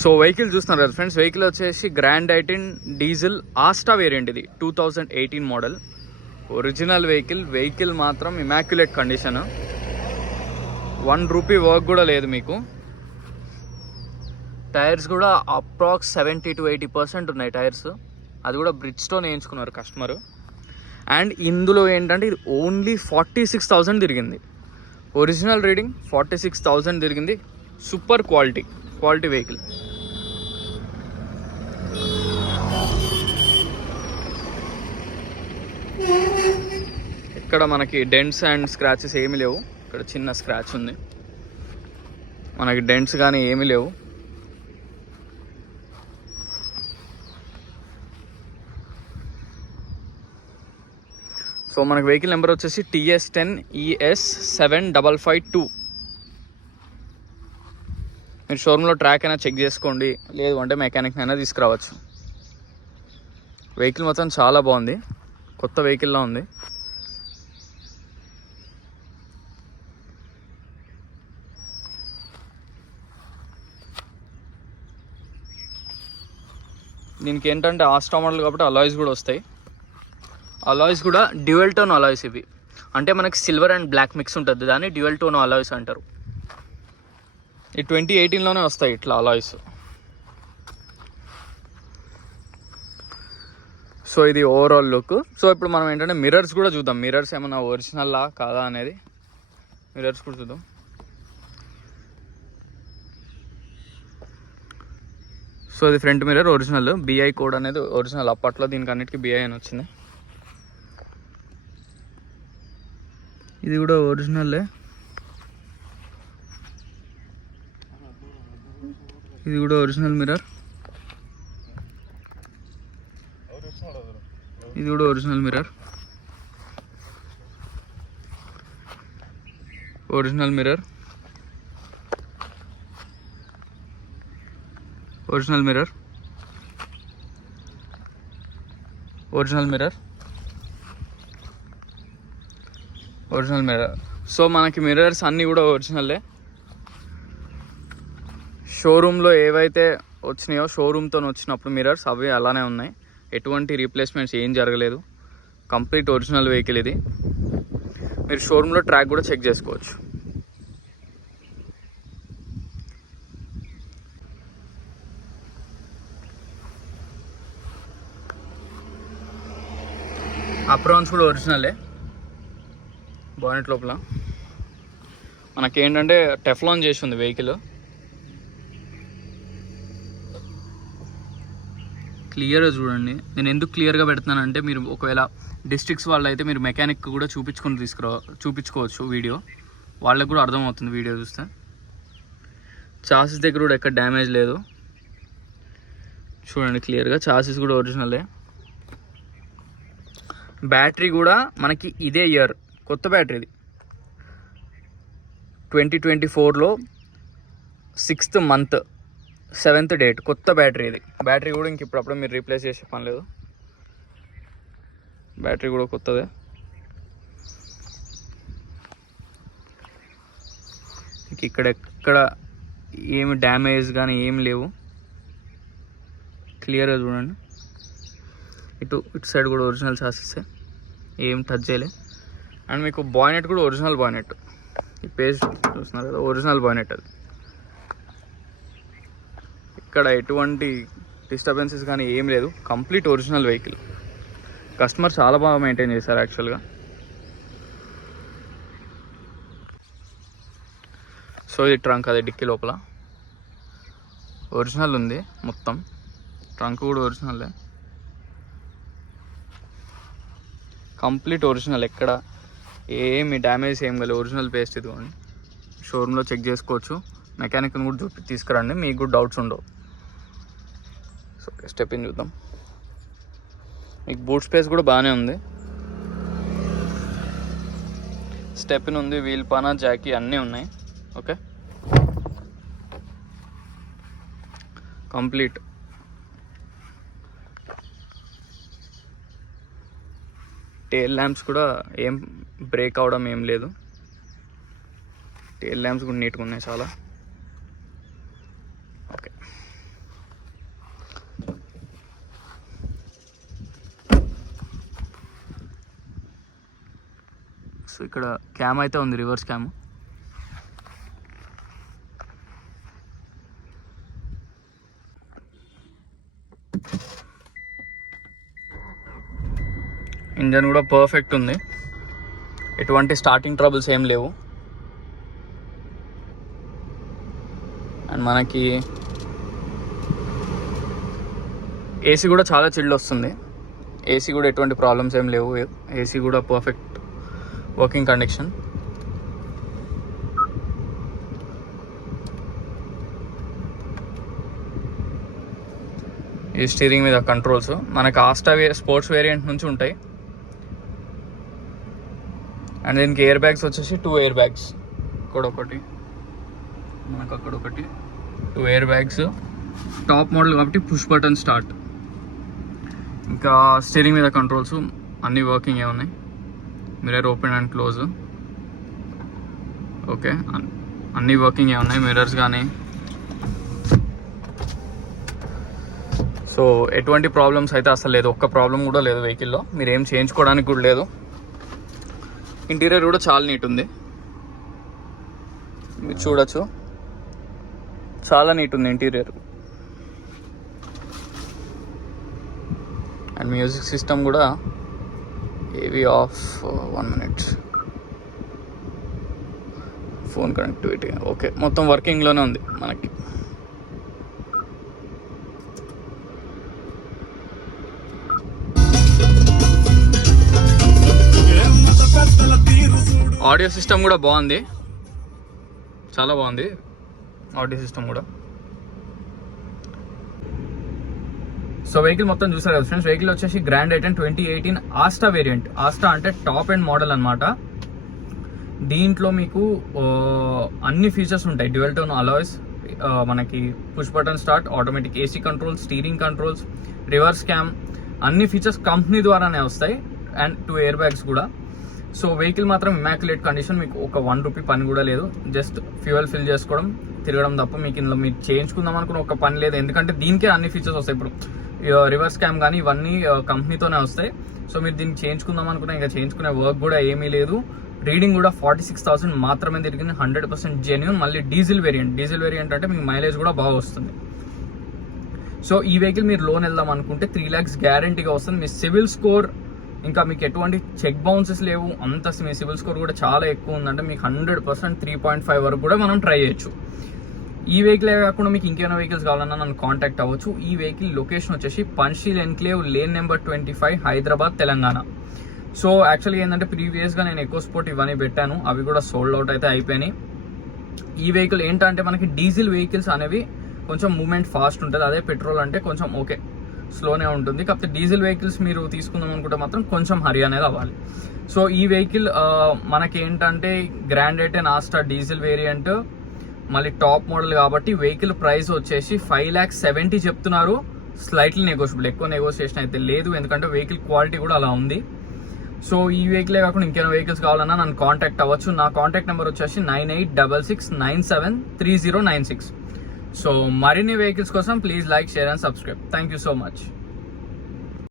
So vehicle చూస్తున్నారు కదా friends, vehicle వచ్చేసి grand i ten diesel Asta variant. ఇది 2018 మోడల్ ఒరిజినల్ వెహికల్ మాత్రం ఇమాక్యులేట్ కండిషన్. ₹1 వర్క్ కూడా లేదు మీకు. టైర్స్ కూడా అప్రాక్స్ 70 to 80% ఉన్నాయి టైర్స్. అది కూడా బ్రిడ్జ్స్టోన్ వేయించుకున్నారు కస్టమర్. అండ్ ఇందులో ఏంటంటే ఇది ఓన్లీ 46,000 తిరిగింది. ఒరిజినల్ రీడింగ్ 46,000 తిరిగింది. Super quality vehicle. ఇక్కడ మనకి డెంట్స్ అండ్ స్క్రాచెస్ ఏమీ లేవు. ఇక్కడ చిన్న స్క్రాచ్ ఉంది, మనకి డెంట్స్ కానీ ఏమీ లేవు. సో మనకి వెహికల్ నెంబర్ వచ్చేసి TS10ES7552. మీరు షోరూంలో ట్రాక్ అయినా చెక్ చేసుకోండి, లేదు అంటే మెకానిక్ అయినా తీసుకురావచ్చు. వెహికల్ మొత్తం చాలా బాగుంది, కొత్త వెహికల్లా ఉంది. దీనికి ఏంటంటే ఆస్టా మోడల్ కాబట్టి అలాయ్స్ కూడా వస్తాయి. అలాయ్స్ కూడా డ్యూయల్ టోన్ అలాయ్స్ ఇవి. అంటే మనకి సిల్వర్ అండ్ బ్లాక్ మిక్స్ ఉంటుంది, దాన్ని డ్యూయల్ టోన్ అలాయ్స్ అంటారు. ఈ 2018లోనే వస్తాయి ఇట్లా అలాయ్స్. సో ఇది ఓవరాల్ లుక్. సో ఇప్పుడు మనం ఏంటంటే మిర్రర్స్ కూడా చూద్దాం, మిర్రర్స్ ఏమన్నా ఒరిజినల్లా కాదా అనేది. మిర్రర్స్ కూడా చూద్దాం. సో ఇది front mirror original, BI code అనేది ఒరిజినల్. అప్పట్లో దీనికి అన్నిటికీ BI అని వచ్చింది. ఇది కూడా ఒరిజినల్లే. ఇది కూడా ఒరిజినల్ మిర్రర్. ఇది కూడా original mirror. Original mirror. Original mirror. Original mirror. Original mirror. So మనకి మిర్రర్స్ అన్నీ కూడా ఒరిజినల్లే. షోరూంలో ఏవైతే వచ్చినాయో షోరూమ్తో వచ్చినప్పుడు మిర్రర్స్ అవి అలానే ఉన్నాయి. ఎటువంటి రీప్లేస్మెంట్స్ ఏం జరగలేదు. కంప్లీట్ ఒరిజినల్ వెహికల్ ఇది. మీరు షోరూంలో ట్రాక్ కూడా చెక్ చేసుకోవచ్చు. అప్రాన్స్ కూడా ఒరిజినలే. బానెట్ లోపల మనకేంటంటే టెఫ్లాన్ చేసి ఉంది వెహికల్. క్లియర్గా చూడండి. నేను ఎందుకు క్లియర్గా పెడుతున్నానంటే మీరు ఒకవేళ డిస్ట్రిక్ట్స్ వాళ్ళు అయితే మీరు మెకానిక్ కూడా చూపించుకోవచ్చు వీడియో, వాళ్ళకి కూడా అర్థమవుతుంది వీడియో చూస్తే. చాసిస్ దగ్గర కూడా ఎక్కడ డ్యామేజ్ లేదు, చూడండి క్లియర్గా. చాసిస్ కూడా ఒరిజినలే. బ్యాటరీ కూడా మనకి ఇదే ఇయర్ కొత్త బ్యాటరీ. ఇది 2024లో 6th month 7th date కొత్త బ్యాటరీ. ఇది బ్యాటరీ కూడా ఇంక ఇప్పుడప్పుడు మీరు రీప్లేస్ చేసే పని లేదు. బ్యాటరీ కూడా కొత్తదే. ఇక్కడ ఎక్కడ ఏమి డ్యామేజ్ కానీ ఏమి లేవు, క్లియర్గా చూడండి. ఇటు సైడ్ కూడా ఒరిజినల్ చాసిసే, ఏం టచ్ చేయలే. అండ్ మీకు బాయినెట్ కూడా ఒరిజినల్ బాయినెట్. ఈ పేజ్ చూస్తున్నారు కదా, ఒరిజినల్ బాయినెట్ అది. ఇక్కడ ఎటువంటి డిస్టర్బెన్సెస్ కానీ ఏం లేదు, కంప్లీట్ ఒరిజినల్ వెహికల్. కస్టమర్ చాలా బాగా మెయింటైన్ చేశారు యాక్చువల్గా. సో ఇది ట్రంక్, అదే డిక్కీ లోపల ఒరిజినల్ ఉంది మొత్తం. ట్రంక్ కూడా ఒరిజినలే, కంప్లీట్ ఒరిజినల్. ఎక్కడ ఏమి డ్యామేజ్ ఏం కాలేదు, ఒరిజినల్ పేస్ట్. ఇదిగోండి, షోరూంలో చెక్ చేసుకోవచ్చు. మెకానిక్ని కూడా తీసుకురండి, మీకు కూడా డౌట్స్ ఉండవు. సో స్టెప్ ఇన్ చూద్దాం. మీకు బూట్ స్పేస్ కూడా బాగానే ఉంది. స్టెప్ ఇన్ ఉంది, వీల్ పానా, జాకీ అన్నీ ఉన్నాయి. Okay, complete. టేల్ ల్యాంప్స్ కూడా ఏం బ్రేక్ అవడం ఏం లేదు. టేల్ ల్యాంప్స్ కూడా నీట్గా ఉన్నాయి చాలా. ఓకే. ఇక్కడ క్యామ్ అయితే ఉంది, రివర్స్ క్యామ్. ఇంజన్ కూడా పర్ఫెక్ట్ ఉంది, ఎటువంటి స్టార్టింగ్ ట్రబుల్స్ ఏం లేవు. అండ్ మనకి ఏసీ కూడా చాలా చిల్డ్ వస్తుంది. ఏసీ కూడా ఎటువంటి ప్రాబ్లమ్స్ ఏం లేవు. ఏసీ కూడా పర్ఫెక్ట్ వర్కింగ్ కండిషన్. ఈ స్టీరింగ్ మీద కంట్రోల్స్ మనకి ఆస్టా స్పోర్ట్స్ వేరియంట్ నుంచి ఉంటాయి. అండ్ దీనికి ఎయిర్ బ్యాగ్స్ వచ్చేసి 2 ఎయిర్ బ్యాగ్స్, ఇక్కడ ఒకటి మనకు అక్కడ ఒకటి, 2 ఎయిర్ బ్యాగ్స్. టాప్ మోడల్ కాబట్టి పుష్ బటన్ స్టార్ట్. ఇంకా స్టీరింగ్ మీద కంట్రోల్స్ అన్నీ వర్కింగ్ ఉన్నాయి. Mirror open and close, okay అన్నీ వర్కింగ్ ఉన్నాయి. మిర్రర్స్ కానీ సో ఎటువంటి ప్రాబ్లమ్స్ అయితే అసలు లేదు, ఒక్క ప్రాబ్లం కూడా లేదు వెహికల్లో. మీరు ఏం చేయించుకోవడానికి కూడా లేదు. ఇంటీరియర్ కూడా చాలా నీట్ ఉంది, మీరు చూడొచ్చు, చాలా నీట్ ఉంది ఇంటీరియర్. అండ్ మ్యూజిక్ సిస్టమ్ కూడా ఏవి of, 1 minute, phone connectivity okay, మొత్తం వర్కింగ్లోనే ఉంది మనకి. ఆడియో సిస్టమ్ కూడా బాగుంది, చాలా బాగుంది ఆడియో సిస్టమ్ కూడా. సో వెహికల్ మొత్తం చూసారు కదా ఫ్రెండ్స్. వెహికల్ వచ్చేసి grand i ten 2018 Asta variant. Asta అంటే టాప్ అండ్ మోడల్ అనమాట. దీంట్లో మీకు అన్ని ఫీచర్స్ ఉంటాయి. డ్యూయల్ టోన్ అలాయ్స్, మనకి push button start, automatic AC controls, steering controls, reverse cam, అన్ని ఫీచర్స్ కంపెనీ ద్వారానే వస్తాయి. అండ్ 2 ఎయిర్ బ్యాగ్స్ కూడా. సో వెహికల్ మాత్రం ఇమాక్యులేట్ కండిషన్, మీకు ఒక 1 రూపీ పని కూడా లేదు. జస్ట్ ఫ్యూయల్ ఫిల్ చేసుకోవడం, తిరగడం తప్ప మీకు ఇందులో మీరు చేయించుకుందాం అనుకున్న ఒక పని లేదు. ఎందుకంటే దీనికే అన్ని ఫీచర్స్ వస్తాయి. ఇప్పుడు రివర్స్ క్యామ్ కానీ ఇవన్నీ కంపెనీతోనే వస్తాయి. సో మీరు దీన్ని చేయించుకుందాం అనుకున్నా ఇంకా చేయించుకునే వర్క్ కూడా ఏమీ లేదు. రీడింగ్ కూడా 46,000 మాత్రమే తిరిగింది, 100% జెన్యూన్. మళ్ళీ డీజిల్ వేరియంట్ అంటే మీకు మైలేజ్ కూడా బాగా వస్తుంది. సో ఈ వెహికల్ మీరు లోన్ వెళ్దాం అనుకుంటే 3 lakhs గ్యారంటీగా వస్తుంది. మీ సివిల్ స్కోర్ ఇంకా మీకు ఎటువంటి చెక్ బౌన్సెస్ లేవు, అంత మీ సివిల్ స్కోర్ కూడా చాలా ఎక్కువ ఉందంటే మీకు 100% 3.5 వరకు కూడా మనం ట్రై చేయొచ్చు. ఈ వెహికల్ కాకుండా మీకు ఇంకేమైనా వెహికల్స్ కావాలన్నా నన్ను కాంటాక్ట్ అవ్వచ్చు. ఈ వెహికల్ లొకేషన్ వచ్చేసి Pancheel enclave, lane number 25, Hyderabad, Telangana. So యాక్చువల్గా ఏంటంటే ప్రీవియస్గా నేను ఎక్కువ స్పోర్ట్ ఇవన్నీ పెట్టాను, అవి కూడా సోల్డ్ అవుట్ అయితే అయిపోయినాయి. ఈ వెహికల్ ఏంటంటే మనకి డీజిల్ వెహికల్స్ అనేవి కొంచెం మూవ్మెంట్ ఫాస్ట్ ఉంటుంది, అదే పెట్రోల్ అంటే కొంచెం ఓకే స్లోనే ఉంటుంది. కాకపోతే డీజిల్ వెహికల్స్ మీరు తీసుకుందాం అనుకుంటే మాత్రం కొంచెం హరి అనేది అవ్వాలి. సో ఈ వెహికల్ మనకి ఏంటంటే grand i ten Asta diesel variant, మళ్ళీ టాప్ మోడల్ కాబట్టి వెహికల్ ప్రైస్ వచ్చేసి 5,70,000 చెప్తున్నారు. స్లైట్లీ నెగోషియబుల్, ఎక్కువ నెగోషియేషన్ అయితే లేదు, ఎందుకంటే వెహికల్ క్వాలిటీ కూడా అలా ఉంది. సో ఈ వెహికలే కాకుండా ఇంకేమైనా వెహికల్స్ కావాలన్నా నన్ను కాంటాక్ట్ అవ్వచ్చు. నా కాంటాక్ట్ నెంబర్ వచ్చేసి 9866973096. సో మరిన్ని వెహికల్స్ కోసం please like, share and subscribe. Thank you so much.